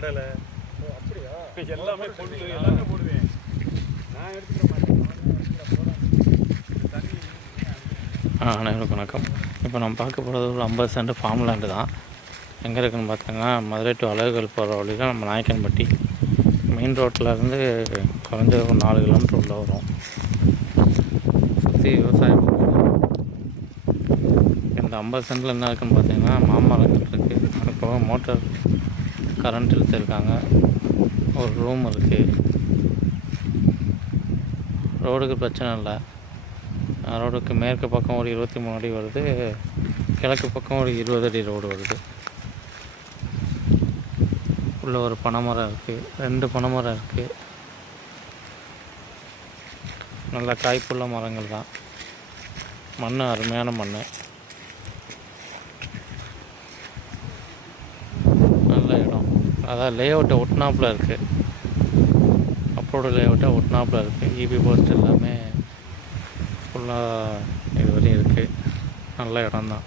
கடலை. அப்படியா? எல்லாமே எல்லாமே போடுவேன். நான் எடுத்துக்கிற மாட்டேன். அனைவருக்கும் வணக்கம். இப்போ நம்ம பார்க்க போகிறது ஒரு 50 சென்ட் ஃபார்ம் லேண்டு தான். எங்கே இருக்குதுன்னு பார்த்தீங்கன்னா, மதுரை டு அழகல் போகிற வழியில் நம்ம நாயக்கன்பட்டி மெயின் ரோட்டிலேருந்து குறைஞ்ச ஒரு 4 கிலோமீட்டர் உள்ள வரும். சுற்றி விவசாயம் பண்ணுவோம். இந்த 50 சென்டில் என்ன இருக்குதுன்னு பார்த்தீங்கன்னா, மாமரங்கள் இருக்குது, அது போக மோட்டார் கரண்ட் இழுத்துருக்காங்க, ஒரு ரூம் இருக்குது. ரோடுக்கு பிரச்சனை இல்லை. ரோடுக்கு மேற்கு பக்கம் ஒரு 23 அடி வருது, கிழக்கு பக்கம் ஒரு 20 அடி ரோடு வருது. உள்ள ஒரு பனைமரம் இருக்குது, 2 பனைமரம் இருக்குது. நல்ல காய்ப்புள்ள மரங்கள் தான். மண் அருமையான மண், நல்ல இடம். அதான் லேஅவுட்டை ஒட்டினாப்பில் இருக்குது, அப்ரோடு லேஅவுட்டை ஒட்டினாப்பில் இருக்குது. இபி போஸ்ட் எல்லாமே ஃபுல்லாக இது வரையும் இருக்குது. நல்ல இடம் தான்.